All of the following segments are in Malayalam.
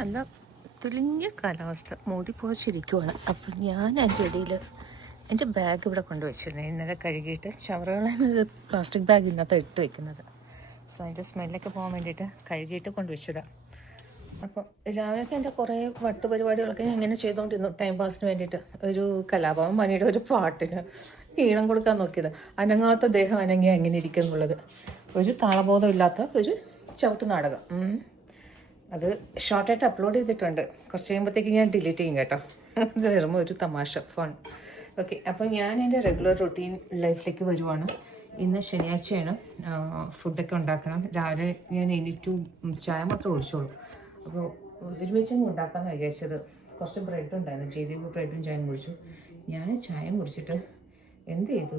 നല്ല തെളിഞ്ഞ കാലാവസ്ഥ, മൂടി പോച്ചിരിക്കുവാണ്. അപ്പം ഞാൻ എൻ്റെ ഇടയിൽ എൻ്റെ ബാഗ് ഇവിടെ കൊണ്ടുവച്ചിരുന്നു. ഇന്നലെ കഴുകിയിട്ട് ചവറുകളെ പ്ലാസ്റ്റിക് ബാഗ് ഇന്നത്തെ ഇട്ട് വെക്കുന്നത്. സോ അതിൻ്റെ സ്മെല്ലൊക്കെ പോകാൻ വേണ്ടിയിട്ട് കഴുകിയിട്ട് കൊണ്ടുവച്ചതാണ്. അപ്പം രാവിലെയൊക്കെ എൻ്റെ കുറേ പരിപാടികളൊക്കെ ഞാൻ ഇങ്ങനെ ചെയ്തുകൊണ്ടിരുന്നു, ടൈം പാസിന് വേണ്ടിയിട്ട്. ഒരു കലാഭവൻ മണിയുടെ ഒരു പാട്ടിന് ഈണം കൊടുക്കാൻ നോക്കിയത്. അനങ്ങാത്ത ദേഹം അനങ്ങിയ എങ്ങനെ ഇരിക്കും എന്നുള്ളത്, ഒരു താളബോധമില്ലാത്ത ഒരു ചവിട്ട് നാടകം. അത് ഷോർട്ടായിട്ട് അപ്ലോഡ് ചെയ്തിട്ടുണ്ട്. കുറച്ച് കഴിയുമ്പോഴത്തേക്ക് ഞാൻ ഡിലീറ്റ് ചെയ്യും കേട്ടോ. അത് വെറും ഒരു തമാശ, ഫൺ. ഓക്കെ, അപ്പോൾ ഞാൻ എൻ്റെ റെഗുലർ റൊട്ടീൻ ലൈഫിലേക്ക് വരുവാണ്. ഇന്ന് ശനിയാഴ്ചയാണ്. ഫുഡൊക്കെ ഉണ്ടാക്കണം. രാവിലെ ഞാൻ എണീറ്റു ചായ മാത്രം ഒഴിച്ചോളൂ. അപ്പോൾ ഒരുമിച്ച് ഉണ്ടാക്കാമെന്ന് വിചാരിച്ചത്. കുറച്ച് ബ്രെഡ് ഉണ്ടായിരുന്നു, ജയ്ദീപ് ബ്രെഡും ചായയും കുടിച്ചു. ഞാൻ ചായയും കുടിച്ചിട്ട് എന്ത് ചെയ്തു,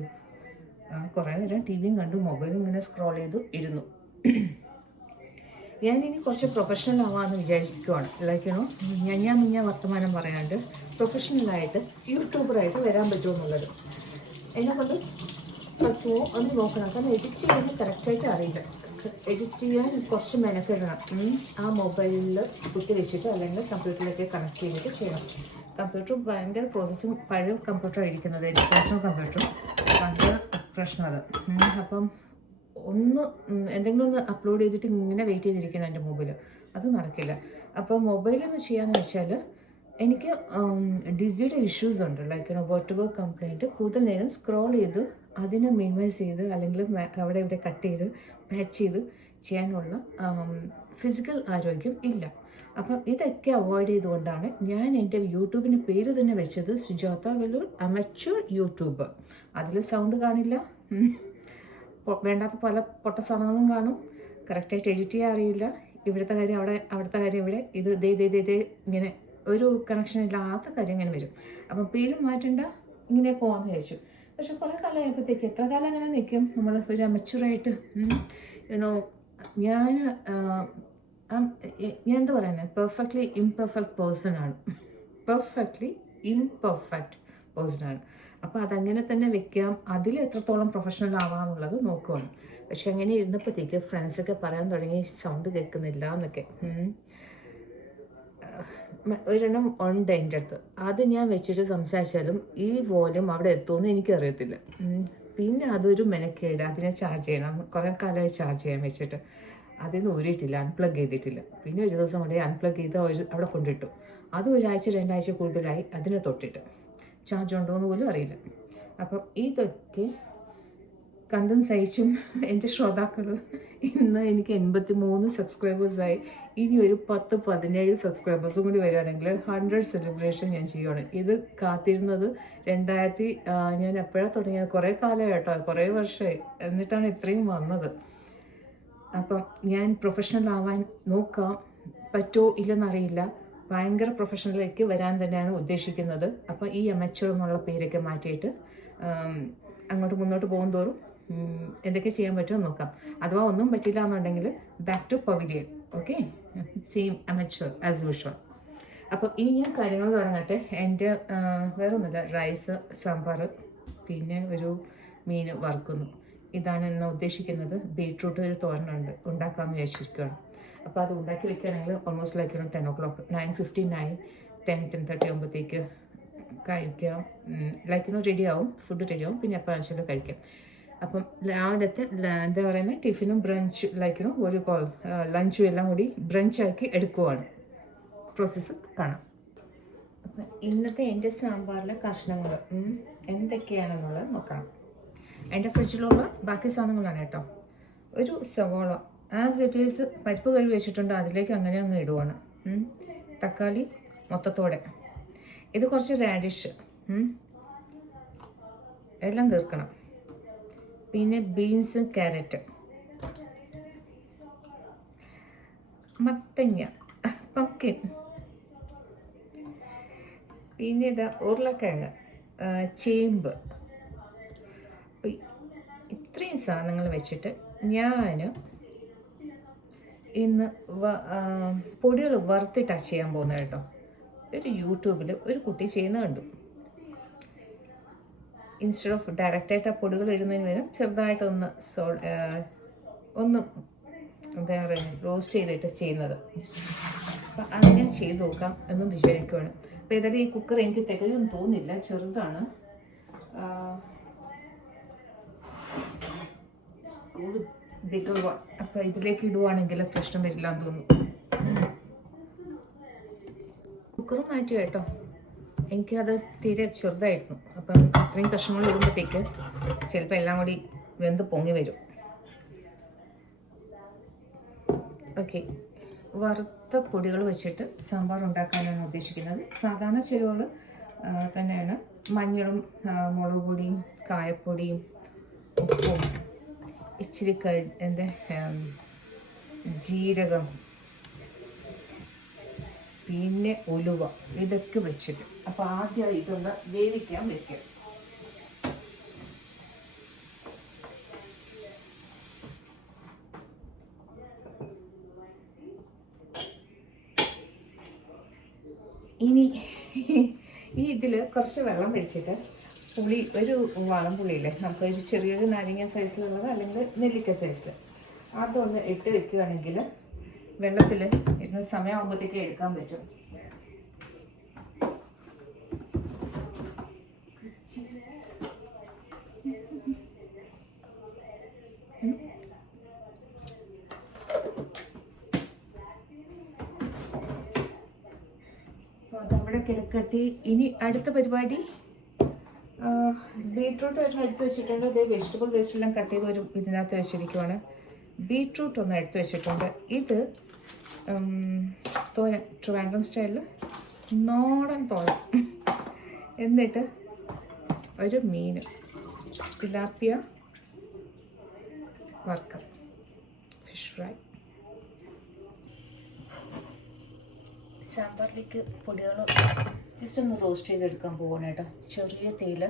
കുറേ നേരം ടി വിയും കണ്ടു, മൊബൈലും ഇങ്ങനെ സ്ക്രോൾ ചെയ്തു ഇരുന്നു. ഞാനിനി കുറച്ച് പ്രൊഫഷണൽ ആവാമെന്ന് വിചാരിക്കുകയാണ്. ലൈക്കണോ, ഞാൻ വർത്തമാനം പറയാണ്ട് പ്രൊഫഷണലായിട്ട് യൂട്യൂബറായിട്ട് വരാൻ പറ്റുമോ എന്നുള്ളത്. എന്നെക്കൊണ്ട് പറ്റുമോ ഒന്ന് നോക്കണം. കാരണം എഡിറ്റ് ചെയ്യാൻ കറക്റ്റായിട്ട് അറിയില്ല. എഡിറ്റ് ചെയ്യാൻ കുറച്ച് മെനക്കെടണം. ആ മൊബൈലിൽ കുത്തി വെച്ചിട്ട് അല്ലെങ്കിൽ കമ്പ്യൂട്ടറിലേക്ക് കണക്ട് ചെയ്തിട്ട് ചെയ്യണം. കമ്പ്യൂട്ടർ ഭയങ്കര പ്രോസസ്സിങ്, പഴയ കമ്പ്യൂട്ടർ ഇരിക്കുന്നത്, പേഴ്സണൽ കമ്പ്യൂട്ടർ. ഭയങ്കര പ്രശ്നം അത്. അപ്പം എന്തെങ്കിലും ഒന്ന് അപ്ലോഡ് ചെയ്തിട്ട് ഇങ്ങനെ വെയിറ്റ് ചെയ്തിരിക്കണം എൻ്റെ മൊബൈൽ. അത് നടക്കില്ല. അപ്പോൾ മൊബൈലൊന്ന് ചെയ്യാന്ന് വെച്ചാൽ എനിക്ക് ഡിസിയുടെ ഇഷ്യൂസ് ഉണ്ട്. Like vertigo complaint. കൂടുതൽ നേരം സ്ക്രോൾ ചെയ്ത് അതിനെ മിനിമൈസ് ചെയ്ത് അല്ലെങ്കിൽ അവിടെ ഇവിടെ കട്ട് ചെയ്ത് പാച്ച് ചെയ്ത് ചെയ്യാനുള്ള ഫിസിക്കൽ ആരോഗ്യം ഇല്ല. അപ്പം ഇതൊക്കെ അവോയ്ഡ് ചെയ്തുകൊണ്ടാണ് ഞാൻ എൻ്റെ യൂട്യൂബിന് പേര് തന്നെ വെച്ചത് സുജാത വെല്ലൂർ അമച്വർ യൂട്യൂബർ. അതിൽ സൗണ്ട് കാണില്ല, വേണ്ടാത്ത പല പൊട്ട സാധനങ്ങളും കാണും, കറക്റ്റായിട്ട് എഡിറ്റ് ചെയ്യാൻ അറിയില്ല, ഇവിടുത്തെ കാര്യം അവിടെ, അവിടുത്തെ കാര്യം ഇവിടെ, ഇത് ദേ ഇങ്ങനെ ഒരു കണക്ഷൻ ഇല്ലാത്ത കാര്യം ഇങ്ങനെ വരും. അപ്പം പേര് മാറ്റേണ്ട, ഇങ്ങനെ പോകാമെന്ന് വിചാരിച്ചു. പക്ഷെ കുറേ കാലം ആയപ്പോഴത്തേക്ക്, എത്ര കാലം അങ്ങനെ നിൽക്കും നമ്മൾ ഒരു അമച്വറായിട്ട്? ഞാൻ എന്താ പറയുന്നത്, പെർഫെക്റ്റ്ലി ഇംപെർഫെക്റ്റ് പേഴ്സണാണ്. അപ്പോൾ അതങ്ങനെ തന്നെ വെക്കാം. അതിൽ എത്രത്തോളം പ്രൊഫഷണൽ ആവാമെന്നുള്ളത് നോക്കുവാണ്. പക്ഷെ അങ്ങനെ ഇരുന്നപ്പോഴത്തേക്ക് ഫ്രണ്ട്സൊക്കെ പറയാൻ തുടങ്ങി സൗണ്ട് കേൾക്കുന്നില്ല എന്നൊക്കെ. ഒരെണ്ണം ഉണ്ട് എൻ്റെ അടുത്ത്. അത് ഞാൻ വെച്ചിട്ട് സംസാരിച്ചാലും ഈ വോല്യൂം അവിടെ എത്തുമെന്ന് എനിക്കറിയത്തില്ല. പിന്നെ അതൊരു മെനക്കേട്. അതിനെ ചാർജ് ചെയ്യണം. കുറേ കാലമായി ചാർജ് ചെയ്യാൻ വെച്ചിട്ട് അതിൽ നിന്ന് ഊരിയിട്ടില്ല, അൺപ്ലഗ് ചെയ്തിട്ടില്ല. പിന്നെ ഒരു ദിവസം കൊണ്ട് അൺപ്ലഗ് ചെയ്ത് അവിടെ കൊണ്ടിട്ടു. അത് ഒരാഴ്ച 2 ആഴ്ച കൂടുതലായി അതിനെ തൊട്ടിട്ട്. ചാർജ് ഉണ്ടോ എന്ന് പോലും അറിയില്ല. അപ്പം ഇതൊക്കെ കണ്ടും സഹിച്ചും എൻ്റെ ശ്രോതാക്കൾ, ഇന്ന് എനിക്ക് 83 സബ്സ്ക്രൈബേഴ്സായി. ഇനി ഒരു 10-17 സബ്സ്ക്രൈബേഴ്സും കൂടി വരികയാണെങ്കിൽ 100 സെലിബ്രേഷൻ ഞാൻ ചെയ്യുകയാണ്. ഇത് കാത്തിരുന്നത് ഞാൻ എപ്പോഴാണ് തുടങ്ങിയത്? കുറേ കാലമായി കേട്ടോ, കുറേ വർഷമായി. എന്നിട്ടാണ് ഇത്രയും വന്നത്. അപ്പം ഞാൻ പ്രൊഫഷണൽ ആവാൻ നോക്കാം. പറ്റുമോ ഇല്ലെന്നറിയില്ല. ഭയങ്കര പ്രൊഫഷണലിലേക്ക് വരാൻ തന്നെയാണ് ഉദ്ദേശിക്കുന്നത്. അപ്പോൾ ഈ അമച്വർ എന്നുള്ള പേരൊക്കെ മാറ്റിയിട്ട് അങ്ങോട്ട് മുന്നോട്ട് പോകും തോറും എന്തൊക്കെ ചെയ്യാൻ പറ്റുമോ നോക്കാം. അഥവാ ഒന്നും പറ്റില്ല എന്നുണ്ടെങ്കിൽ back to pavilion. Okay, same amateur as usual. അപ്പോൾ ഇനി ഞാൻ കാര്യങ്ങൾ തുടങ്ങട്ടെ. എൻ്റെ വേറെ ഒന്നുമില്ല, റൈസ്, സാമ്പാർ, പിന്നെ ഒരു മീൻ വറുക്കുന്നു. ഇതാണ് ഇന്ന് ഉദ്ദേശിക്കുന്നത്. ബീട്രൂട്ട് ഒരു തോരനുണ്ട്, ഉണ്ടാക്കാമെന്ന് വിചാരിച്ചിരിക്കുകയാണ്. അപ്പോൾ അത് ഉണ്ടാക്കി വെക്കുകയാണെങ്കിൽ ഓൾമോസ്റ്റ് ലൈക്ക് 10 o'clock, 9:59, 10-10:30 ആകുമ്പോഴത്തേക്ക് കഴിക്കാം. റെഡി ആവും, ഫുഡ് റെഡി ആവും. പിന്നെ എപ്പോൾ വെച്ചാൽ കഴിക്കാം. അപ്പം രാവിലത്തെ എന്താ പറയുന്നത്, ടിഫിനും ബ്രഞ്ച് ലഞ്ചും എല്ലാം കൂടി ബ്രഞ്ചാക്കി എടുക്കുവാണ്. പ്രോസസ്സ് കാണാം. അപ്പം ഇന്നത്തെ എൻ്റെ സാമ്പാറിലെ കഷ്ണങ്ങൾ എന്തൊക്കെയാണെന്നുള്ളത് നോക്കണം. എൻ്റെ ഫ്രിഡ്ജിലുള്ള ബാക്കി സാധനങ്ങളാണ് കേട്ടോ. ഒരു സവോള ആസ് ഇറ്റ് ഈസ് പരിപ്പ് കഴുകി വെച്ചിട്ടുണ്ട്, അതിലേക്ക് അങ്ങനെ അങ്ങ് ഇടുവാണ്. തക്കാളി മൊത്തത്തോടെ. ഇത് കുറച്ച് റാഡിഷ് എല്ലാം തീർക്കണം. പിന്നെ ബീൻസ്, ക്യാരറ്റ്, മത്തങ്ങ, പംകിൻ, പിന്നെ ഇതാ ഉരുളക്കിഴങ്ങ്, ചേമ്പ്. ഇത്രയും സാധനങ്ങൾ വെച്ചിട്ട് ഞാൻ ഇന്ന് പൊടികൾ വറുത്തിട്ടാണ് ചെയ്യാൻ പോകുന്നത് കേട്ടോ. ഒരു യൂട്യൂബിൽ ഒരു കുട്ടി ചെയ്യുന്നത് കണ്ടു. ഇൻസ്റ്റെഡ് ഓഫ് ഡയറക്റ്റായിട്ട് ആ പൊടികൾ ഇടുന്നതിന് പകരം ചെറുതായിട്ടൊന്ന് എന്താ പറയുക, റോസ്റ്റ് ചെയ്തിട്ട് ചെയ്യുന്നത്. അപ്പം അങ്ങനെ ചെയ്ത് നോക്കാം എന്നും വിചാരിക്കുവാണ്. അപ്പോൾ ഏതായാലും ഈ കുക്കർ എനിക്ക് തികയൊന്നും തോന്നില്ല, ചെറുതാണ്. Bigger one. അപ്പം ഇതിലേക്ക് ഇടുവാണെങ്കിൽ പ്രശ്നം വരില്ല എന്ന് തോന്നുന്നു. കുക്കറും മാറ്റി കേട്ടോ, എനിക്കത് തീരെ ചെറുതായിരുന്നു. അപ്പം അത്രയും കഷ്ണങ്ങൾ ഇടുമ്പോഴത്തേക്ക് ചിലപ്പോൾ എല്ലാം കൂടി വെന്ത് പൊങ്ങി വരും. ഓക്കെ, വറുത്ത പൊടികൾ വെച്ചിട്ട് സാമ്പാർ ഉണ്ടാക്കാനാണ് ഉദ്ദേശിക്കുന്നത്. സാധാരണ ചേരുവകൾ തന്നെയാണ്. മഞ്ഞളും മുളക് പൊടിയും കായപ്പൊടിയും ഉപ്പും ഇച്ചിരി ജീരകം പിന്നെ ഉലുവ ഇതൊക്കെ വെച്ചിട്ട്. അപ്പോൾ ആദ്യം ഇതൊന്ന് വേവിക്കാൻ വെക്കുക. ഇനി ഇതിൽ കുറച്ച് വെള്ളം ഒഴിച്ചിട്ട് പുളി, ഒരു വളം പുളിയില്ലേ, നമുക്ക് ഒരു ചെറിയൊരു നാരങ്ങ സൈസിലുള്ളത് അല്ലെങ്കിൽ നെല്ലിക്ക സൈസിൽ, അതൊന്ന് ഇട്ട് വെക്കുകയാണെങ്കിൽ വെള്ളത്തിൽ ഇരുന്ന് സമയമാകുമ്പോഴത്തേക്ക് എടുക്കാൻ പറ്റും. അതവിടെ കിടക്കട്ടി. ഇനി അടുത്ത പരിപാടി ബീട്രൂട്ട് ഒരെണ്ണം എടുത്ത് വെച്ചിട്ടുണ്ട്. അതേ വെജിറ്റബിൾ വേസ്റ്റ് എല്ലാം കട്ട് ചെയ്ത് ഒരു ഇതിനകത്ത് വെച്ചിരിക്കുവാണ്. ബീട്രൂട്ട് ഒന്ന് എടുത്ത് വെച്ചിട്ടുണ്ട്. ഇത് തോരൻ, ട്രിവാൻഡ്രം സ്റ്റൈലിൽ നോടൻ തോരൻ. എന്നിട്ട് ഒരു മീൻ, തിലാപ്പിയ വറുക്കാം, ഫിഷ് ഫ്രൈ. സാമ്പാറിലേക്ക് പൊടികൾ ജസ്റ്റ് ഒന്ന് റോസ്റ്റ് ചെയ്തെടുക്കാൻ പോവാണ് കേട്ടോ. ചെറിയ തേയില,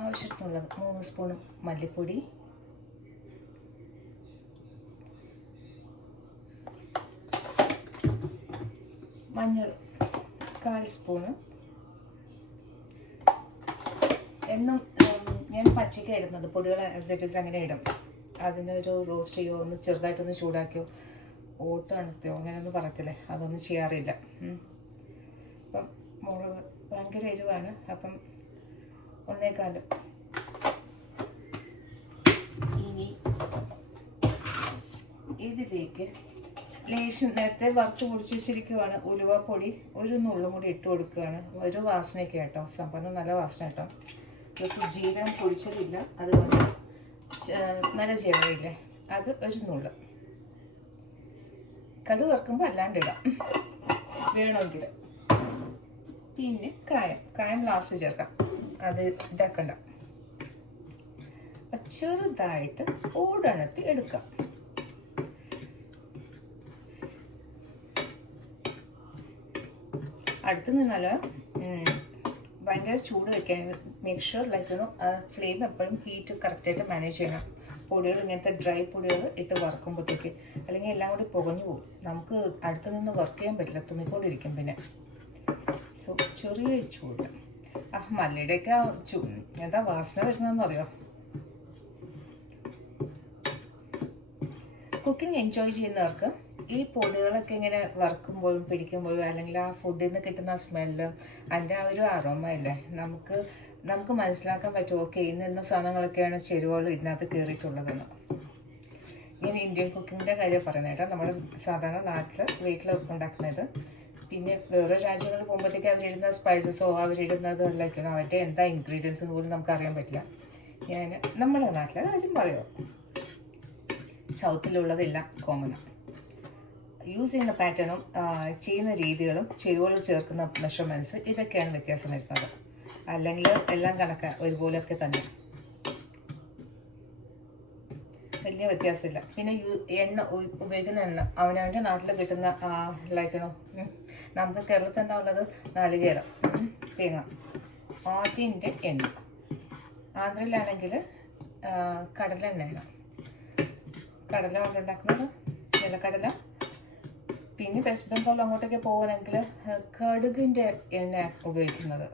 ആവശ്യത്തിനുള്ളത് 3 സ്പൂൺ മല്ലിപ്പൊടി, മഞ്ഞൾ 1/4 സ്പൂണ്. എന്നും ഞാൻ പച്ചയ്ക്ക് ഇടുന്നത്, പൊടികൾ ആസ് അങ്ങനെ ഇടും. അതിനൊരു റോസ്റ്റ് ചെയ്യോ, ഒന്ന് ചെറുതായിട്ടൊന്ന് ചൂടാക്കിയോ, ഓട്ട് അണുത്തയോ അങ്ങനെയൊന്നും പറയത്തില്ലേ, അതൊന്നും ചെയ്യാറില്ല. അപ്പം മുളക് ഭയങ്കര എരിവാണ്. അപ്പം 1.25. ഇനി ഇതിലേക്ക് ലേശം നേരത്തെ വറുത്ത് പൊടിച്ച് വെച്ചിരിക്കുവാണ് ഉലുവപ്പൊടി, ഒരു നുള്ളും കൂടി ഇട്ട് കൊടുക്കുകയാണ്. ഒരു വാസനയൊക്കെ കേട്ടോ, സംഭവം നല്ല വാസന കേട്ടോ. പ്ലസ് ജീരകം പൊടിച്ചതില്ല, അതുകൊണ്ട് നല്ല ജീരകമില്ലേ, അത് ഒരു നുള്ള്. കടുക് വറുക്കുമ്പോൾ അല്ലാണ്ടിടാം വേണമെങ്കിൽ. പിന്നെ കായം ലാസ്റ്റ് ചേർക്കാം, അത് ഇതാക്കണ്ട. ചെറുതായിട്ട് ഓടണത്തി എടുക്കാം. അടുത്ത് നിന്നാൽ ഭയങ്കര ചൂട് വെക്കാൻ മേക്ക് ഷുവർ ലൈക്ക് ഫ്ലെയിം എപ്പോഴും ഹീറ്റ് കറക്റ്റായിട്ട് മാനേജ് ചെയ്യണം. പൊടികൾ ഇങ്ങനത്തെ ഡ്രൈ പൊടികൾ ഇട്ട് വറുക്കുമ്പോഴത്തേക്ക്, അല്ലെങ്കിൽ എല്ലാം കൂടി പുകഞ്ഞു പോകും. നമുക്ക് അടുത്ത് നിന്ന് വർക്ക് ചെയ്യാൻ പറ്റില്ല, തുമ്മിക്കൊണ്ടിരിക്കും പിന്നെ. സോ ചെറിയ ചൂട്. മല്ലിയുടെയൊക്കെ എന്താ വാസന വരുന്നതെന്ന് അറിയോ. കുക്കിംഗ് എൻജോയ് ചെയ്യുന്നവർക്ക് ഈ പൊടികളൊക്കെ ഇങ്ങനെ വറുക്കുമ്പോഴും പിടിക്കുമ്പോഴും, അല്ലെങ്കിൽ ആ ഫുഡിൽ നിന്ന് കിട്ടുന്ന സ്മെല്ലും അതിൻ്റെ ആ ഒരു അറോമ ഇല്ലേ, നമുക്ക് മനസ്സിലാക്കാൻ പറ്റും. ഓക്കെ, ഇന്ന സാധനങ്ങളൊക്കെയാണ് ചേരുവകൾ ഇതിനകത്ത് കയറിയിട്ടുള്ളതെന്ന്. ഇങ്ങനെ ഇന്ത്യൻ കുക്കിങ്ങിൻ്റെ കാര്യം പറയുന്നത് കേട്ടോ, നമ്മൾ സാധാരണ വീട്ടിൽ ഉണ്ടാക്കുന്നത്. പിന്നെ വേറെ രാജ്യങ്ങളിൽ പോകുമ്പോഴത്തേക്ക് അവരിടുന്ന സ്പൈസസോ അവരിടുന്നത് ലൈക്ക് അവരുടെ എന്താ ഇൻഗ്രീഡിയൻസ് പോലും നമുക്കറിയാൻ പറ്റില്ല. നമ്മുടെ നാട്ടിലെ കാര്യം പറയുമോ, സൗത്തിലുള്ളതെല്ലാം കോമണാണ്. യൂസ് ചെയ്യുന്ന പാറ്റേണും ചെയ്യുന്ന രീതികളും ചേരുവകൾ ചേർക്കുന്ന മെഷർമെൻറ്റ്സ് ഇതൊക്കെയാണ് വ്യത്യാസം വരുന്നത്. അല്ലെങ്കിൽ എല്ലാം കണക്ക് ഒരുപോലെയൊക്കെ തന്നെ, വലിയ വ്യത്യാസമില്ല. പിന്നെ എണ്ണ ഉപയോഗിക്കുന്ന എണ്ണ അവനവൻ്റെ നാട്ടിൽ കിട്ടുന്ന ലൈക്കണോ, നമുക്ക് കേരളത്തിൽ എന്താ ഉള്ളത്, നാളികേരം, തേങ്ങ, അതിൻ്റെ എണ്ണ. ആന്ധ്രയിലാണെങ്കിൽ കടല എണ്ണയാണ്, കടല കൊണ്ടുണ്ടാക്കുന്നത്, നിലക്കടല. പിന്നെ വെസ്റ്റ് ബംഗാൾ അങ്ങോട്ടൊക്കെ പോകുകയാണെങ്കിൽ കടുകിൻ്റെ എണ്ണ ഉപയോഗിക്കുന്നത്.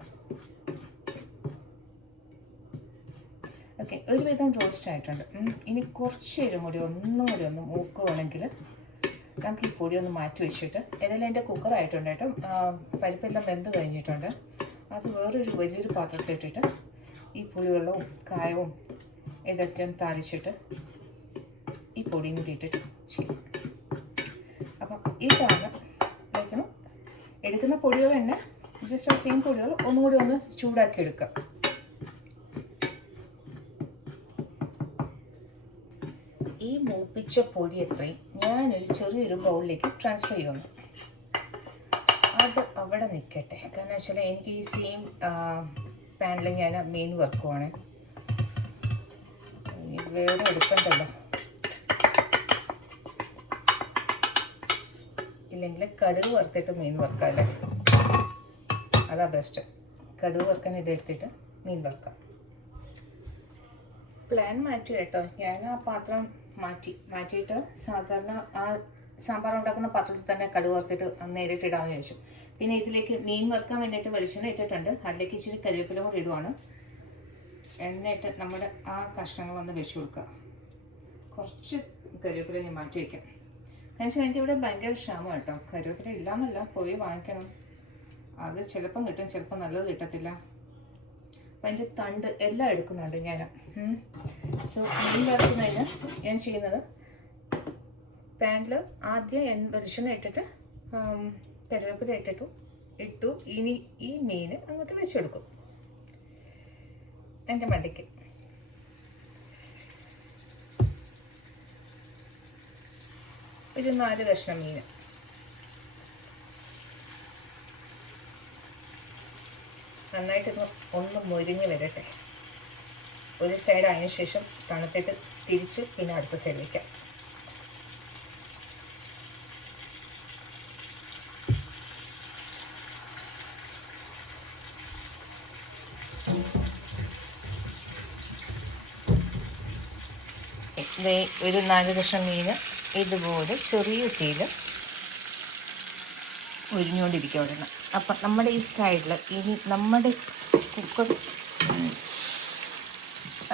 ഓക്കെ, ഒരുവിധം റോസ്റ്റ് ആയിട്ടുണ്ട്. ഇനി കുറച്ച് നേരം കൂടി ഒന്നും കൂടി ഒന്ന് മൂക്കുകയാണെങ്കിൽ നമുക്ക് ഈ പൊടി ഒന്ന് മാറ്റി വെച്ചിട്ട് ഏതായാലും എൻ്റെ കുക്കറായിട്ടുണ്ട് കേട്ടോ, പരിപ്പെല്ലാം വെന്ത് കഴിഞ്ഞിട്ടുണ്ട്. അത് വേറൊരു വലിയൊരു പാത്രത്തിലിട്ടിട്ട് ഈ പുളിവെള്ളവും കായവും ഇതൊക്കെ ഒന്ന് താളിച്ചിട്ട് ഈ പൊടിയും കൂടി ഇട്ടിട്ട് ചെയ്യും. അപ്പം ഈ സാധനം വയ്ക്കണം. എടുക്കുന്ന പൊടികൾ തന്നെ ജസ്റ്റ് ആ സെയിം പൊടികൾ ഒന്നും കൂടി ഒന്ന് ചൂടാക്കി എടുക്കാം. ഈ മൂപ്പിച്ച പൊടി എത്രയും ഞാനൊരു ചെറിയൊരു ബൗളിലേക്ക് ട്രാൻസ്ഫർ ചെയ്യുന്നു. അത് അവിടെ നിൽക്കട്ടെ. കാരണം വെച്ചാൽ എനിക്ക് ഈ സെയിം പാനിൽ ഞാൻ മീൻ വറുക്കുവാണ്. വേറെ എടുക്കണ്ടല്ലോ, ഇല്ലെങ്കിൽ കടുക് വറുത്തിട്ട് മീൻ വറുക്കാമല്ലേ, അതാ ബെസ്റ്റ്. കടുക് വറുക്കാൻ ഇതെടുത്തിട്ട് മീൻ വറുക്കാം. പ്ലാൻ മാറ്റി കേട്ടോ, ഞാൻ ആ പാത്രം മാറ്റിയിട്ട് സാധാരണ ആ സാമ്പാർ ഉണ്ടാക്കുന്ന പാത്രത്തിൽ തന്നെ കടുക് വറുത്തിട്ട് നേരിട്ടിടാമെന്ന് ചോദിച്ചു. പിന്നെ ഇതിലേക്ക് മീൻ വറുക്കാൻ വേണ്ടിയിട്ട് വെളിച്ചെണ്ണ ഇട്ടിട്ടുണ്ട്. അതിലേക്ക് ഇച്ചിരി കരിവേപ്പില കൂടി ഇടുവാണ്. എന്നിട്ട് നമ്മുടെ ആ കഷ്ണങ്ങളൊന്ന് വെച്ച് കൊടുക്കുക. കുറച്ച് കരിവേപ്പില ഞാൻ മാറ്റി വയ്ക്കാം. കാരണം വെച്ചാൽ എനിക്കിവിടെ ഭയങ്കര ക്ഷാമം കേട്ടോ. കരിവേപ്പില ഇല്ലാന്നല്ല, പോയി വാങ്ങിക്കണം. അത് ചിലപ്പം കിട്ടും, ചിലപ്പോൾ നല്ലത് കിട്ടത്തില്ല. അപ്പം അതിൻ്റെ തണ്ട് എല്ലാം എടുക്കുന്നുണ്ട് ഞാൻ. സോ മീൻ വറുക്കുന്നതിന് ഞാൻ ചെയ്യുന്നത്, പാനിൽ ആദ്യം വെളിച്ചെണ്ണ ഇട്ടിട്ട് കറിവേപ്പില ഇട്ടു. ഇനി ഈ മീൻ അങ്ങോട്ട് വെച്ചെടുക്കും എൻ്റെ മണ്ടിക്ക്. ഒരു 4 കഷ്ണം മീൻ നന്നായിട്ട് ഒന്ന് മൊരിഞ്ഞ് വരട്ടെ. ഒരു സൈഡ് അതിന് ശേഷം തണുത്തിട്ട് തിരിച്ച് പിന്നെ അടുത്ത സൈഡ് വയ്ക്കാം. ഒരു 4 കഷ്ണം മീൻ ഇതുപോലെ ചെറിയ തീയിൽ ഉരിഞ്ഞുകൊണ്ടിരിക്കുക അവിടെ നിന്ന്. അപ്പം നമ്മുടെ ഈ സൈഡിൽ ഇനി നമ്മുടെ കുക്കർ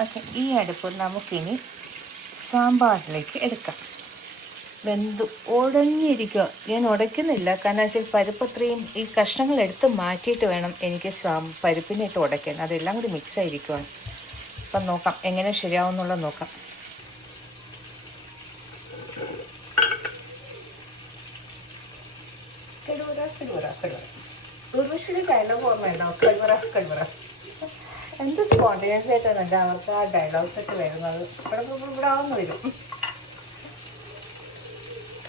ഓക്കെ, ഈ അടുപ്പ് നമുക്കിനി സാമ്പാറിലേക്ക് എടുക്കാം. വെന്ത് ഉടഞ്ഞിരിക്കുക. ഞാൻ ഉടയ്ക്കുന്നില്ല, കാരണം വെച്ചാൽ പരിപ്പത്രയും ഈ കഷ്ണങ്ങൾ എടുത്ത് മാറ്റിയിട്ട് വേണം എനിക്ക് പരിപ്പിനിട്ട് ഉടയ്ക്കാൻ. അതെല്ലാം കൂടി മിക്സ് ആയിരിക്കുവാണ്. അപ്പം നോക്കാം എങ്ങനെ ശരിയാവുന്നുള്ളത് നോക്കാം. ഉർവശിയുടെ ഡയലോഗ് ഓർമ്മയുണ്ടോ? കഴിവറ. എന്ത് സ്പോണ്ടേനിയസ് ആയിട്ടാണ് അവർക്ക് ആ ഡയലോഗ്സ് ഒക്കെ വരുന്നത്. ഇവിടെ ആവുന്ന വരും.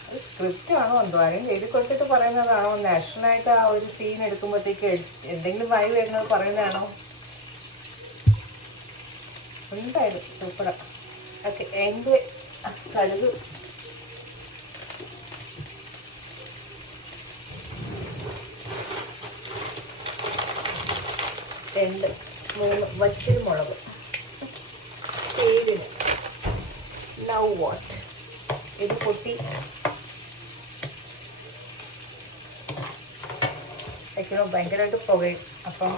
അത് സ്ക്രിപ്റ്റ് ആണോ എന്തോ, അല്ലെങ്കിൽ എഴുതി കൊടുത്തിട്ട് പറയുന്നതാണോ, നാഷണലായിട്ട് ആ ഒരു സീൻ എടുക്കുമ്പോഴത്തേക്ക് എന്തെങ്കിലും വായി വരുന്നത് പറയുന്നതാണോ? എന്തായാലും സൂപ്പറാ. ഓക്കെ, എൻ്റെ കടുക് രണ്ട് 3 വച്ചിരി മുളക് പേരിന്. നൗ വാട്ട്, ഇത് പൊട്ടി വയ്ക്കണോ, ഭയങ്കരമായിട്ട് പുകയും. അപ്പം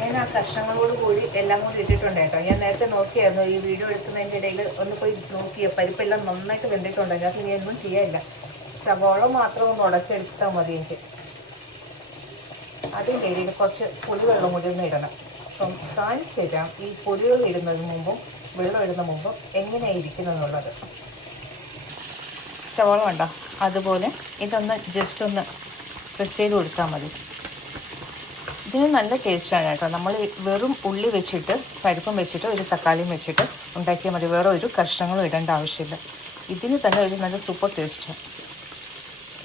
ഞാൻ ആ കഷ്ണങ്ങളോട് കൂടി എല്ലാം കൂടി ഇട്ടിട്ടുണ്ട് കേട്ടോ. ഞാൻ നേരത്തെ നോക്കിയായിരുന്നു, ഈ വീഡിയോ എടുക്കുന്നതിൻ്റെ ഇടയിൽ ഒന്ന് പോയി നോക്കിയ പരിപ്പെല്ലാം നന്നായിട്ട് വെന്തിട്ടുണ്ട്. അതിനകത്ത് ഇനി ഒന്നും ചെയ്യാനില്ല. സവാള മാത്രം ഒന്ന് ഉടച്ചെടുത്താൽ മതി എനിക്ക്. അതിൻ്റെ ഇടയിൽ കുറച്ച് പുളിവെള്ളം കൂടി ഒന്ന് ഇടണം. അപ്പം കാണിച്ചു തരാം ഈ പൊടികൾ ഇടുന്നതിന് മുമ്പും വെള്ളം ഇടുന്ന മുമ്പും എങ്ങനെയാണ് ഇരിക്കുന്നതെന്നുള്ളത്. സവാള വേണ്ട, അതുപോലെ ഇതൊന്ന് ജസ്റ്റ് ഒന്ന് പ്രസ് ചെയ്ത് കൊടുത്താൽ മതി. ഇതിന് നല്ല ടേസ്റ്റാണ് കേട്ടോ. നമ്മൾ വെറും ഉള്ളി വെച്ചിട്ട് പരിപ്പും വെച്ചിട്ട് ഒരു തക്കാളിയും വെച്ചിട്ട് ഉണ്ടാക്കിയാൽ മതി. വേറെ ഒരു കഷ്ണങ്ങളും ഇടേണ്ട ആവശ്യമില്ല. ഇതിന് തന്നെ ഒരു നല്ല സൂപ്പർ ടേസ്റ്റാണ്.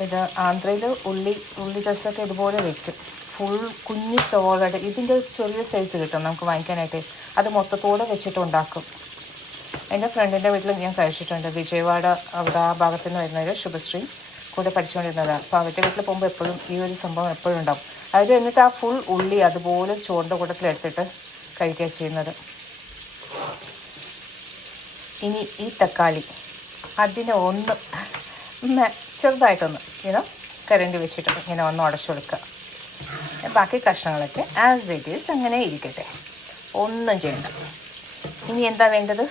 ഇത് ആന്ധ്രയിൽ ഉള്ളി രസമൊക്കെ ഇതുപോലെ വയ്ക്കും. ഫുൾ കുഞ്ഞ് സവാളയുടെ ഇതിൻ്റെ ചെറിയ സൈസ് കിട്ടും നമുക്ക് വാങ്ങിക്കാനായിട്ട്. അത് മൊത്തത്തോടെ വെച്ചിട്ട് ഉണ്ടാക്കും. എൻ്റെ ഫ്രണ്ടിൻ്റെ വീട്ടിൽ ഞാൻ കഴിച്ചിട്ടുണ്ട്. വിജയവാഡ അവിടെ ആ ഭാഗത്ത് നിന്ന് വരുന്നവർ ശുഭശ്രീ കൂടെ പഠിച്ചുകൊണ്ടിരുന്നതാണ്. അപ്പോൾ അവരുടെ വീട്ടിൽ പോകുമ്പോൾ എപ്പോഴും ഈ ഒരു സംഭവം എപ്പോഴും ഉണ്ടാവും. അവർ എന്നിട്ട് ആ ഫുൾ ഉള്ളി അതുപോലെ ചോറിൻ്റെ കൂട്ടത്തിലെടുത്തിട്ട് കഴിക്കുക ചെയ്യുന്നത്. ഇനി ഈ തക്കാളി അതിനെ ഒന്ന് ചെറുതായിട്ടൊന്ന് കരണ്ടി വെച്ചിട്ട് ഇങ്ങനെ ഒന്ന് ഉടച്ചു കൊടുക്കുക. ബാക്കി കഷ്ണങ്ങളൊക്കെ ആസ് ഇറ്റ് ഈസ് അങ്ങനെ ഇരിക്കട്ടെ, ഒന്നും ചെയ്യണ്ട. ഇനി എന്താ വേണ്ടത്?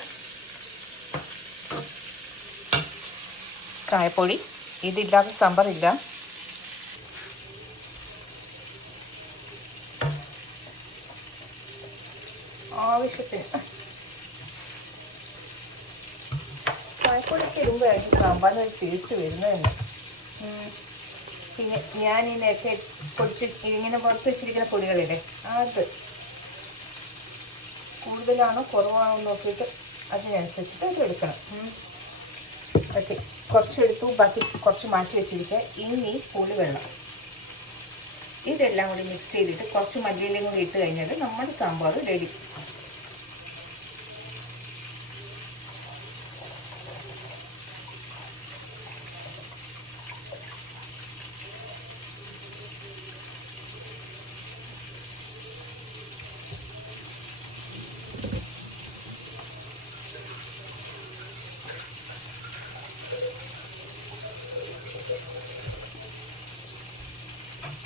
കായപ്പൊടി. ഇതില്ലാതെ സാമ്പാറില്ല. ആവശ്യത്തിന് കായപ്പൊടിയൊക്കെ ഇടുമ്പോഴായിരിക്കും സാമ്പാറിന് ഒരു ടേസ്റ്റ് വരുന്നത് തന്നെ. പിന്നെ ഞാൻ ഈ നേരത്തെ ഇങ്ങനെ പുറത്ത് വെച്ചിരിക്കുന്ന പൊടികളില്ലേ, അത് കൂടുതലാണോ കുറവാണോ നോക്കിയിട്ട് അതിനനുസരിച്ചിട്ട് അത് എടുക്കണം. ഓക്കെ, കുറച്ചെടുത്തു, ബാക്കി കുറച്ച് മാറ്റി വെച്ചിരിക്കുക. ഇനി പുളിവെള്ളം ഇതെല്ലാം കൂടി മിക്സ് ചെയ്തിട്ട് കുറച്ച് മല്ലിയിലയും കൂടി ഇട്ട് കഴിഞ്ഞാൽ നമ്മുടെ സാമ്പാർ റെഡി.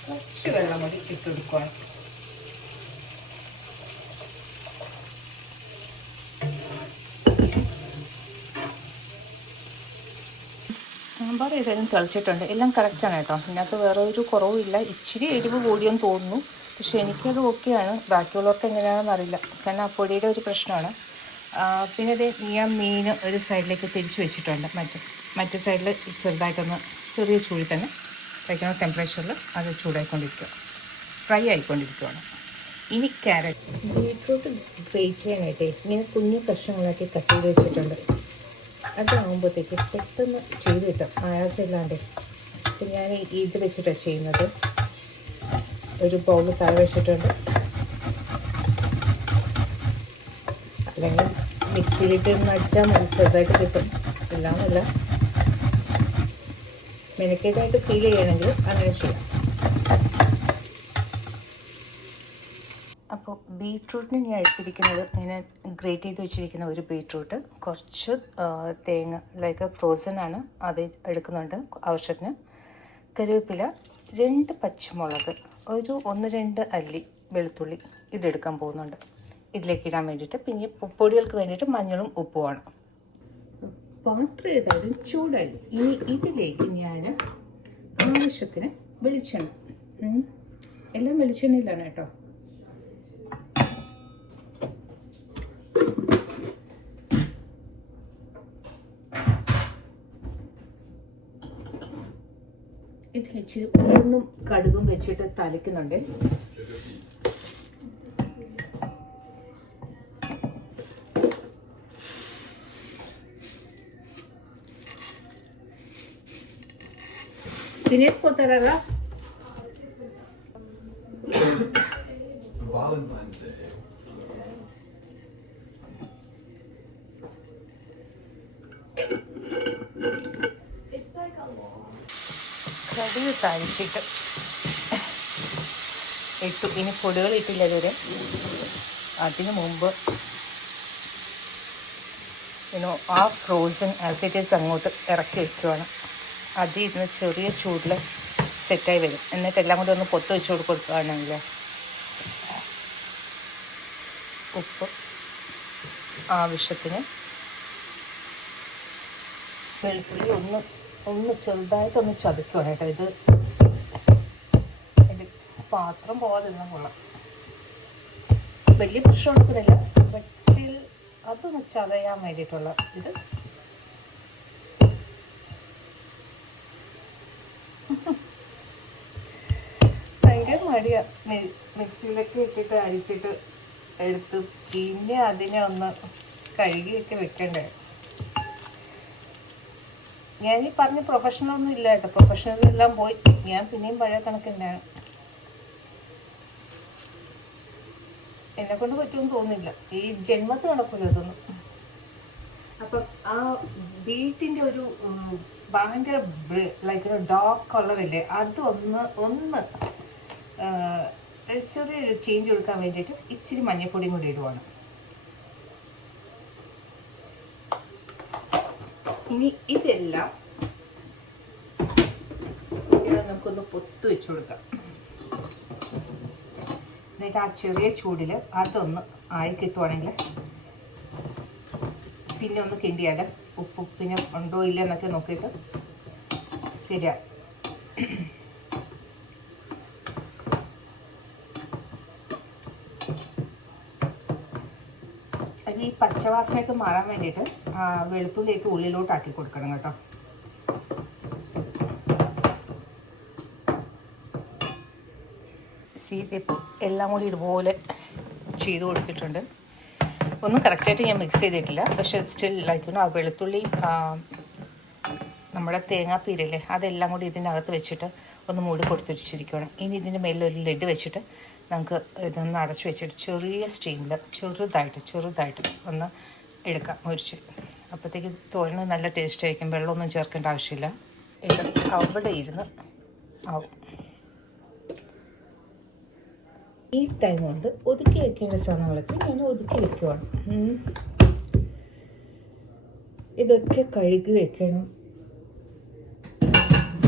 കുറച്ച് വെള്ളം കൂടി ഇട്ട് കൊടുക്കണം. സാമ്പാർ ഏതായാലും തിളച്ചിട്ടുണ്ട്. എല്ലാം കറക്റ്റാണ് കേട്ടോ. ഇതിനകത്ത് വേറെ ഒരു കുറവുമില്ല. ഇച്ചിരി എരിവ് കൂടിയെന്ന് തോന്നുന്നു, പക്ഷെ എനിക്കത് ഓക്കെയാണ്. ബാക്കിയുള്ളവർക്ക് എങ്ങനെയാണെന്ന് അറിയില്ല, കാരണം ആ പൊടിയുടെ ഒരു പ്രശ്നമാണ്. പിന്നെ ഇത് ഞാൻ മീൻ ഒരു സൈഡിലേക്ക് തിരിച്ച് വെച്ചിട്ടുണ്ട്. മറ്റേ സൈഡിൽ ചെറുതായിട്ടൊന്ന് ചെറിയ ചൂടിൽ തന്നെ വയ്ക്കുന്ന ടെമ്പറേച്ചറിൽ അത് ചൂടായിക്കൊണ്ടിരിക്കുക, ഫ്രൈ ആയിക്കൊണ്ടിരിക്കുകയാണ്. ഇനി ക്യാരറ്റ്, ബീറ്റ്റൂട്ട് ഗ്രേറ്റ് ചെയ്യാനായിട്ടേ ഇങ്ങനെ കുഞ്ഞു കഷ്ണങ്ങളാക്കി കട്ട് ചെയ്ത് വെച്ചിട്ടുണ്ട്. അതാകുമ്പോഴത്തേക്ക് പെട്ടെന്ന് ചെയ്ത് കിട്ടും, ആയാസമില്ലാണ്ട്. അപ്പം ഞാൻ ഇത് വെച്ചിട്ടാണ് ചെയ്യുന്നത്. ഒരു ബൗൾ താഴെ വെച്ചിട്ടുണ്ട്. അല്ലെങ്കിൽ മിക്സിയിലിട്ട് അടിച്ചാൽ മതി, ചെറുതായിട്ട് കിട്ടും. എല്ലാമല്ല, മെനക്കേതായിട്ട് ഫീൽ ചെയ്യണമെങ്കിൽ അങ്ങനെ ചെയ്യാം. അപ്പോൾ ബീറ്റ്റൂട്ടിന് ഞാൻ എടുത്തിരിക്കുന്നത് ഇങ്ങനെ ഗ്രേറ്റ് ചെയ്ത് വെച്ചിരിക്കുന്ന ഒരു ബീറ്റ്റൂട്ട്, കുറച്ച് തേങ്ങ ലൈക്ക് ഫ്രോസൺ ആണ്, അത് എടുക്കുന്നുണ്ട് ആവശ്യത്തിന്, കറിവേപ്പില, 2 പച്ചമുളക്, ഒരു 1-2 അല്ലി വെളുത്തുള്ളി ഇതെടുക്കാൻ പോകുന്നുണ്ട് ഇതിലേക്ക് ഇടാൻ വേണ്ടിയിട്ട്. പിന്നെ പൊടികൾക്ക് വേണ്ടിയിട്ട് മഞ്ഞളും ഉപ്പുമാണ്. പാത്രം ഏതായാലും ചൂടായി. ഇനി ഇതിലേക്ക് ഞാൻ ആവശ്യത്തിന് വെളിച്ചെണ്ണ, എല്ലാം വെളിച്ചെണ്ണയിലാണ് കേട്ടോ. ഇതിലിച്ചിരി ഉഴുന്നും കടുകും വെച്ചിട്ട് തളിക്കുന്നുണ്ട്. Tienes potarada? Valentine's Day. കടുക് തളിച്ചിട്ട് ഇട്ടു. ഇനി പൊടികൾ ഇട്ടില്ല ഇതുവരെ. അതിനു മുമ്പ് ആ ഫ്രോസൺ ആസിഡീസ് അങ്ങോട്ട് ഇറക്കി വയ്ക്കുവാണ്. അതിൽ ഇരുന്ന് ചെറിയ ചൂടിൽ സെറ്റായി വരും. എന്നിട്ട് എല്ലാം കൂടി ഒന്ന് പൊത്ത് വെച്ച് കൊടുക്കുകയാണെങ്കിൽ ഉപ്പ് ആവശ്യത്തിന്, വെളുത്തുള്ളി ഒന്ന് ചെറുതായിട്ടൊന്ന് ചതുക്കുകയാണ് കേട്ടോ. ഇത് എൻ്റെ പാത്രം പോകാതിരുന്ന കൊള്ളാം. വലിയ പ്രശ്നം എടുക്കുന്നില്ല, ബട്ട് സ്റ്റിൽ അതൊന്ന് ചതയാൻ വേണ്ടിയിട്ടുള്ള ഇത്. ഭയങ്കര മടിയാണ് മിക്സിയിലൊക്കെ ഇട്ടിട്ട് അരിച്ചിട്ട് എടുത്ത് പിന്നെ അതിനെ ഒന്ന് കഴുകിയിട്ട് വെക്കണ്ടേ. ഞാൻ ഈ പറഞ്ഞ പ്രൊഫഷണലൊന്നും ഇല്ല കേട്ടോ, പ്രൊഫഷണൽസ് എല്ലാം പോയി. ഞാൻ പിന്നെയും പഴയ കണക്കുണ്ടാണ്. എന്നെ കൊണ്ട് പറ്റുമെന്ന് തോന്നുന്നില്ല, ഈ ജന്മത്ത് നടക്കില്ല ഇതൊന്നും. അപ്പം ആ ബീറ്റിൻ്റെ ഒരു ഭയങ്കര ലൈക്ക് ഒരു ഡാർക്ക് കളറില്ലേ, അതൊന്ന് ചെറിയൊരു ചേഞ്ച് കൊടുക്കാൻ വേണ്ടിയിട്ട് ഇച്ചിരി മഞ്ഞൾപ്പൊടിയും കൂടി ഇടുവാണ്. ഇനി ഇതെല്ലാം നമുക്കൊന്ന് പൊത്ത് വെച്ച് കൊടുക്കാം. എന്നിട്ട് ആ ചെറിയ ചൂടിൽ അതൊന്ന് ആയി കിട്ടുവാണെങ്കിൽ പിന്നെ ഒന്ന് കിണ്ടിയാൽ ഉപ്പ് പിന്നെ ഉണ്ടോ ഇല്ല എന്നൊക്കെ നോക്കിയിട്ട് ശരിയാ. അത് ഈ പച്ചവാസനയൊക്കെ മാറാൻ വേണ്ടിയിട്ട് വെളുത്തുള്ളിയൊക്കെ ഉള്ളിലോട്ടാക്കി കൊടുക്കണം കേട്ടോ. എല്ലാം കൂടി ഇതുപോലെ ചെയ്ത് കൊടുത്തിട്ടുണ്ട്. ഒന്നും കറക്റ്റായിട്ട് ഞാൻ മിക്സ് ചെയ്തിട്ടില്ല, പക്ഷെ സ്റ്റിൽ ലൈക്ക് ആ വെളുത്തുള്ളി നമ്മുടെ തേങ്ങാപ്പീരല്ലേ അതെല്ലാം കൂടി ഇതിനകത്ത് വെച്ചിട്ട് ഒന്ന് മൂടി കൊടുത്ത് വെച്ചിരിക്കണം. ഇനി ഇതിൻ്റെ മേലിൽ ഒരു ലിഡ് വെച്ചിട്ട് നമുക്ക് ഇതൊന്ന് അടച്ചു വെച്ചിട്ട് ചെറിയ സ്റ്റീമിൽ ചെറുതായിട്ട് ഒന്ന് എടുക്കാം മുരിച്ച്. അപ്പോഴത്തേക്ക് തോരന് നല്ല ടേസ്റ്റ് ആയിരിക്കും. വെള്ളമൊന്നും ചേർക്കേണ്ട ആവശ്യമില്ല. ഇത് അവിടെ ഇരുന്ന് ആവും. ഈ ടൈം കൊണ്ട് ഒതുക്കി വെക്കേണ്ട സാധനങ്ങളൊക്കെ ഞാൻ ഒതുക്കി വെക്കുവാണ്. ഇതൊക്കെ കഴുകി വെക്കണം.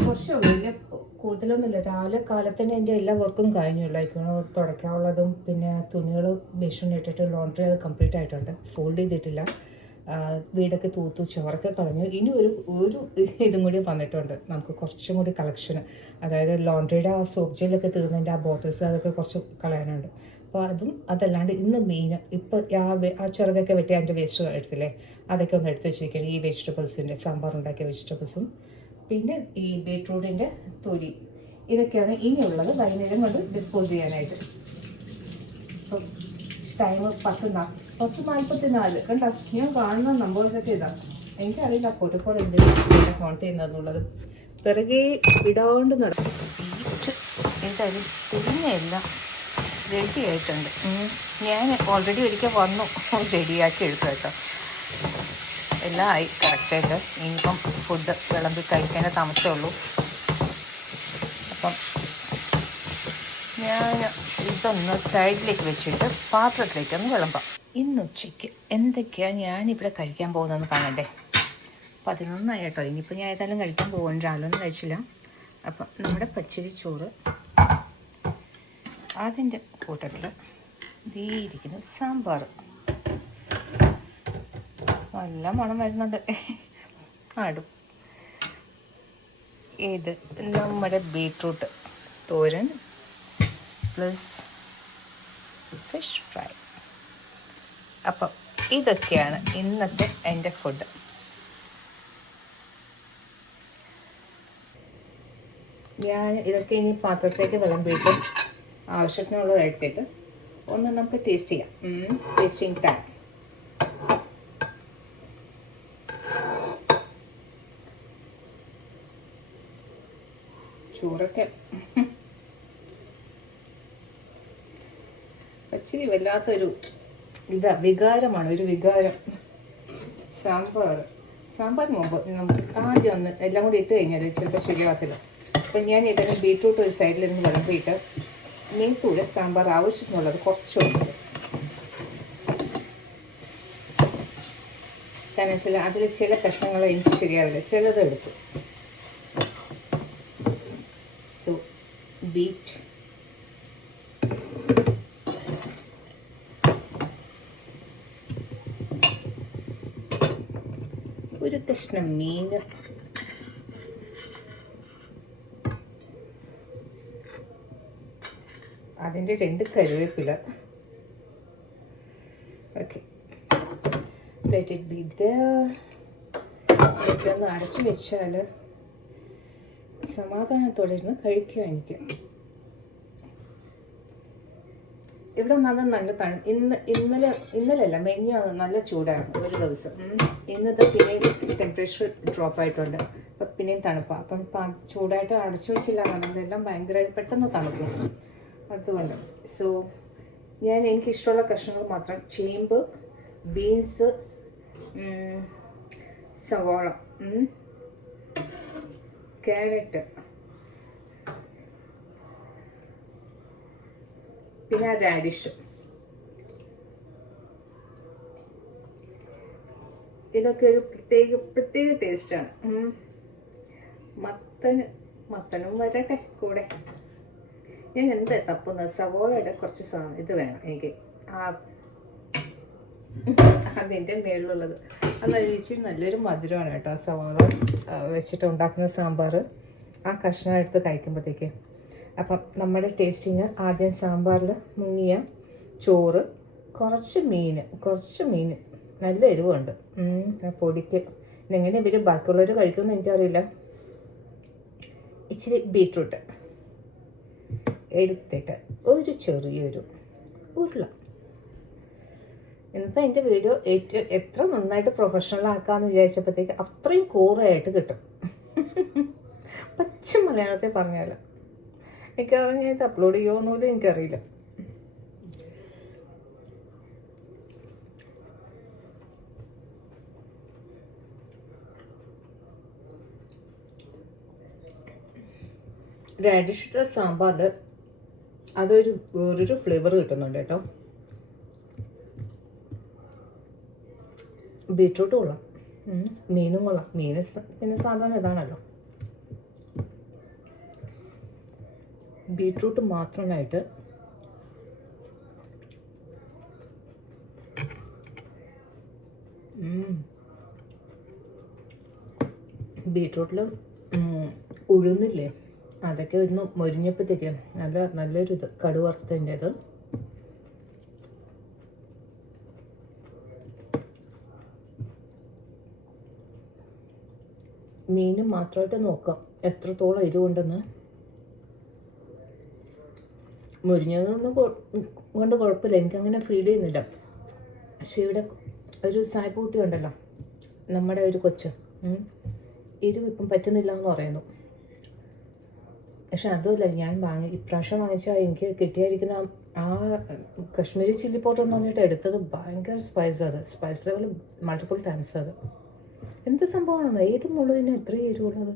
കുറച്ചുള്ളൂ, ഇതിൻ്റെ കൂടുതലൊന്നുമില്ല. രാവിലെ കാലത്ത് തന്നെ എൻ്റെ എല്ലാ വർക്കും കഴിഞ്ഞുള്ളായിരിക്കണം. തുടയ്ക്കാനുള്ളതും പിന്നെ തുണികൾ മെഷീനിട്ടിട്ട് ലോണ്ട്രി അത് കംപ്ലീറ്റ് ആയിട്ടുണ്ട്. ഫോൾഡ് ചെയ്തിട്ടില്ല. വീടൊക്കെ തൂത്തു ചോറൊക്കെ കളഞ്ഞു. ഇനി ഒരു ഇതും കൂടി വന്നിട്ടുണ്ട് നമുക്ക്, കുറച്ചും കൂടി കളക്ഷൻ. അതായത് ലോണ്ട്രിയുടെ ആ സോപ്പ് ജെല്ലൊക്കെ തീർന്നതിൻ്റെ ആ ബോട്ടിൽസ് അതൊക്കെ കുറച്ച് കളയാനുണ്ട്. അപ്പോൾ അതല്ലാണ്ട് ഇന്ന് മെയിൻ ഇപ്പോൾ ആ ചിറകൊക്കെ വെട്ടി അതിൻ്റെ വേസ്റ്റ് എടുത്തില്ലേ, അതൊക്കെ ഒന്ന് എടുത്ത് വെച്ചിരിക്കുകയാണ്. ഈ വെജിറ്റബിൾസിൻ്റെ സാമ്പാർ ഉണ്ടാക്കിയ വെജിറ്റബിൾസും പിന്നെ ഈ ബീട്രൂട്ടിൻ്റെ തൊലി, ഇതൊക്കെയാണ് ഇനിയുള്ളത് വൈകുന്നേരം കൊണ്ട് ഡിസ്പോസ് ചെയ്യാനായിട്ട്. അപ്പം ടൈം 10:44 കണ്ടോ. ഞാൻ കാണുന്ന നമ്പേഴ്സൊക്കെ ഇതാണ്. എനിക്കറിയില്ല 44 എന്തെങ്കിലും കൗണ്ട് ചെയ്യുന്നതെന്നുള്ളത്. പിറകെ വിടാണ്ട് നടക്കും. ബീറ്റ് എന്തായാലും തിരിഞ്ഞെല്ലാം റെഡി ആയിട്ടുണ്ട്. ഞാൻ ഓൾറെഡി ഒരിക്കൽ വന്നു റെഡിയാക്കി എടുത്തു കേട്ടോ. എല്ലാം ആയി കറക്റ്റായിട്ട്. ഇനിയിപ്പം ഫുഡ് വിളമ്പി കഴിക്കാനേ താമസമേ ഉള്ളൂ. അപ്പം ഞാൻ ഇതൊന്ന് സൈഡിലേക്ക് വെച്ചിട്ട് പാത്രത്തിലേക്കൊന്ന് വിളമ്പാം. ഇന്ന് ഉച്ചയ്ക്ക് എന്തൊക്കെയാണ് ഞാനിവിടെ കഴിക്കാൻ പോകുന്നതെന്ന് കാണണ്ടേ. 11 കേട്ടോ. ഇനിയിപ്പോൾ ഞാൻ ഏതായാലും കഴിക്കാൻ പോകും. രാവിലെ കഴിച്ചില്ല. അപ്പം നമ്മുടെ പച്ചരി ചോറ്, അതിൻ്റെ കൂട്ടത്തിൽ ഇരിക്കുന്നു സാമ്പാർ. നല്ല മണം വരുന്നുണ്ട്. ആടും. ഇത് നമ്മുടെ ബീട്രൂട്ട് തോരൻ പ്ലസ് ഫിഷ് ഫ്രൈ. അപ്പം ഇതൊക്കെയാണ് ഇന്നത്തെ എൻ്റെ ഫുഡ്. ഞാൻ ഇതൊക്കെ ഇനി പാത്രത്തിലേക്ക് വിളമ്പിയിട്ട് ആവശ്യത്തിനുള്ളത് എടുത്തിട്ട് ഒന്ന് നമുക്ക് ടേസ്റ്റ് ചെയ്യാം. Tasting time. ചോറൊക്കെ പച്ചരി വല്ലാത്തൊരു വികാരമാണ്, ഒരു വികാരം. സാമ്പാർ മുമ്പ് നമുക്ക് ആദ്യം ഒന്ന് എല്ലാം കൂടി ഇട്ട് കഴിഞ്ഞാൽ ചിലപ്പോൾ ശരിയാകത്തില്ല. അപ്പം ഞാൻ ഏതായാലും ബീട്രൂട്ട് ഒരു സൈഡിൽ നിന്ന് വിളമ്പിയിട്ട് നെയ്ത്തൂടെ സാമ്പാർ ആവശ്യത്തിനുള്ളത് കുറച്ചുണ്ട്. കാരണം അതിൽ ചില കഷ്ണങ്ങൾ എനിക്ക് ശരിയാവില്ല, ചിലത് എടുത്തു. സോ ബീറ്റ് ഒരു കഷ്ണം മീൻ, അതിൻ്റെ 2 കറിവേപ്പില. Okay, let it be there. ഇതൊക്കെ ഒന്ന് അടച്ചു വെച്ചാൽ സമാധാനത്തോടെ ഇരുന്ന് കഴിക്കുക. എനിക്ക് ഇവിടെ നല്ല ഇന്നലെയല്ല മെനിഞ്ഞാന്ന് നല്ല ചൂടാണ് ഒരു ദിവസം. ഇന്നത്തെ പിന്നെയും ടെമ്പറേച്ചർ ഡ്രോപ്പ് ആയിട്ടുണ്ട്. അപ്പം പിന്നെയും തണുപ്പാണ്. അപ്പം ചൂടായിട്ട് അടച്ചു വെച്ചില്ല എന്നുണ്ടെല്ലാം ഭയങ്കരമായിട്ട് പെട്ടെന്ന് തണുക്കും. അതുകൊണ്ട് എനിക്കിഷ്ടമുള്ള കഷ്ണങ്ങൾ മാത്രം ചേമ്പ്, ബീൻസ്, സവാള, ക്യാരറ്റ്, പിന്നെ റാഡിഷ്. ഇതൊക്കെ ഒരു പ്രത്യേക ടേസ്റ്റാണ്. മത്തനും വരട്ടെ കൂടെ. ഞാൻ എന്താ തപ്പുന്നത്, സവോളയുടെ കുറച്ച് ഇത് വേണം എനിക്ക്. അതിൻ്റെ മേളിലുള്ളത് അത് ഇച്ചിരി നല്ലൊരു മധുരമാണ് കേട്ടോ. ആ സവാള വെച്ചിട്ട് ഉണ്ടാക്കുന്ന സാമ്പാർ ആ കഷ്ണം എടുത്ത് കഴിക്കുമ്പോഴത്തേക്ക്. അപ്പം നമ്മുടെ ടേസ്റ്റിങ് ആദ്യം സാമ്പാറിൽ മുങ്ങിയ ചോറ്, കുറച്ച് മീൻ നല്ല എരിവുണ്ട്. ആ പൊടിക്ക് എങ്ങനെ ഇവർ ബാക്കിയുള്ളവർ കഴിക്കുമെന്ന് എനിക്കറിയില്ല. ഇച്ചിരി ബീറ്റ്റൂട്ട് എടുത്തിട്ട് ഒരു ചെറിയൊരു ഉരുള. ഇന്നത്തെ എൻ്റെ വീഡിയോ എത്ര നന്നായിട്ട് പ്രൊഫഷണൽ ആക്കാമെന്ന് വിചാരിച്ചപ്പോഴത്തേക്ക് അത്രയും കോറായിട്ട് കിട്ടും. പച്ച മലയാളത്തിൽ പറഞ്ഞാലോ. എനിക്കറിയാം ഞാൻ ഇത് അപ്ലോഡ് ചെയ്യുമോന്നുപോലും എനിക്കറിയില്ല. റാഡിഷിട്ട സാമ്പാറിൽ വേറൊരു ഫ്ലേവർ കിട്ടുന്നുണ്ട് കേട്ടോ. ബീറ്റ്റൂട്ട് കൊള്ളാം, മീനും കൊള്ളാം. മീൻ പിന്നെ സാധാരണ ഇതാണല്ലോ. ബീറ്റ്റൂട്ട് മാത്രമായിട്ട് ബീറ്റ്റൂട്ടിൽ ഉഴുന്നില്ലേ, അതൊക്കെ ഒന്ന് മൊരിഞ്ഞപ്പോഴത്തേക്ക് നല്ലൊരു ഇത് കടുവറുത്തതിൻ്റെത്. മീനും മാത്രമായിട്ട് നോക്കാം എത്രത്തോളം എരിവുണ്ടെന്ന്. മുരിഞ്ഞതൊന്നും കൊണ്ട് കുഴപ്പമില്ല, എനിക്കങ്ങനെ ഫീൽ ചെയ്യുന്നില്ല. പക്ഷെ ഇവിടെ ഒരു സായ്പൂട്ടി ഉണ്ടല്ലോ, നമ്മുടെ ഒരു കൊച്ച്, എരിവ് ഇപ്പം പറ്റുന്നില്ല എന്ന് പറയുന്നു. പക്ഷെ അതുമല്ല, ഞാൻ ഇപ്രാവശ്യം വാങ്ങിച്ചാൽ എനിക്ക് കിട്ടിയായിരിക്കുന്ന ആ കശ്മീരി ചില്ലി പൗഡർ എന്ന് പറഞ്ഞിട്ട് എടുത്തത് ഭയങ്കര സ്പൈസ് ലെവൽ മൾട്ടിപ്പിൾ ടൈംസ്. അത് എന്ത് സംഭവമാണെന്ന്, ഏത് മുളകിന് എത്രയും എരിവുള്ളത്.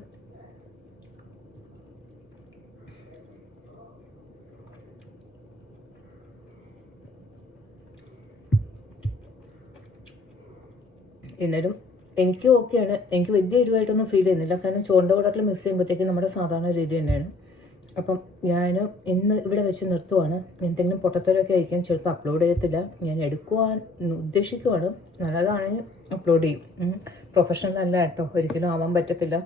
എന്നാലും എനിക്ക് ഓക്കെയാണ്, എനിക്ക് വലിയ എരിവായിട്ടൊന്നും ഫീൽ ചെയ്യുന്നില്ല. കാരണം ചോറിൻ്റെ കൂടെ മിക്സ് ചെയ്യുമ്പോഴത്തേക്കും നമ്മുടെ സാധാരണ രീതി തന്നെയാണ്. അപ്പം ഞാൻ ഇന്ന് ഇവിടെ വെച്ച് നിർത്തുവാണ്. എന്തെങ്കിലും പൊട്ടത്തരമൊക്കെ ആയിരിക്കും, ചിലപ്പോൾ അപ്ലോഡ് ചെയ്യത്തില്ല. ഞാൻ എടുക്കുവാൻ ഉദ്ദേശിക്കുവാണ്, നല്ലതാണെങ്കിൽ അപ്ലോഡ് ചെയ്യും. പ്രൊഫഷണൽ അല്ല കേട്ടോ, ഒരിക്കലും ആവാൻ പറ്റത്തില്ല.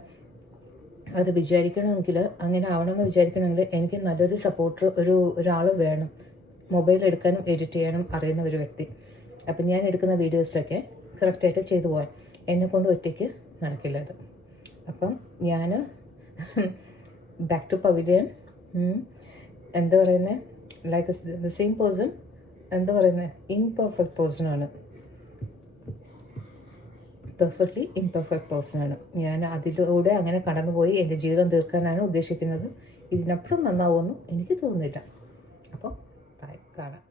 അത് വിചാരിക്കണമെങ്കിൽ, അങ്ങനെ ആവണമെന്ന് വിചാരിക്കണമെങ്കിൽ എനിക്ക് നല്ലൊരു സപ്പോർട്ടർ, ഒരാൾ വേണം. മൊബൈൽ എടുക്കാനും എഡിറ്റ് ചെയ്യാനും അറിയുന്ന ഒരു വ്യക്തി. അപ്പം ഞാൻ എടുക്കുന്ന വീഡിയോസിലൊക്കെ കറക്റ്റായിട്ട് ചെയ്തു പോകാൻ എന്നെക്കൊണ്ട് ഒറ്റയ്ക്ക് നടക്കില്ല അത്. അപ്പം ഞാൻ ബാക്ക് ടു പവിലിയൻ, എന്താ പറയുന്നത്, ലൈക്ക് ദ സെയിം പേഴ്സൺ, എന്താ പറയുന്നത്, ഇംപെർഫെക്റ്റ് പേഴ്സണാണ്, പെർഫെക്റ്റ്ലി ഇംപെർഫെക്റ്റ് പേഴ്സണാണ് ഞാൻ. അതിലൂടെ അങ്ങനെ കടന്നുപോയി എൻ്റെ ജീവിതം തീർക്കാനാണ് ഉദ്ദേശിക്കുന്നത്. ഇതിനപ്പുറം നന്നാവുമെന്നും എനിക്ക് തോന്നുന്നില്ല. അപ്പോൾ കാണാം.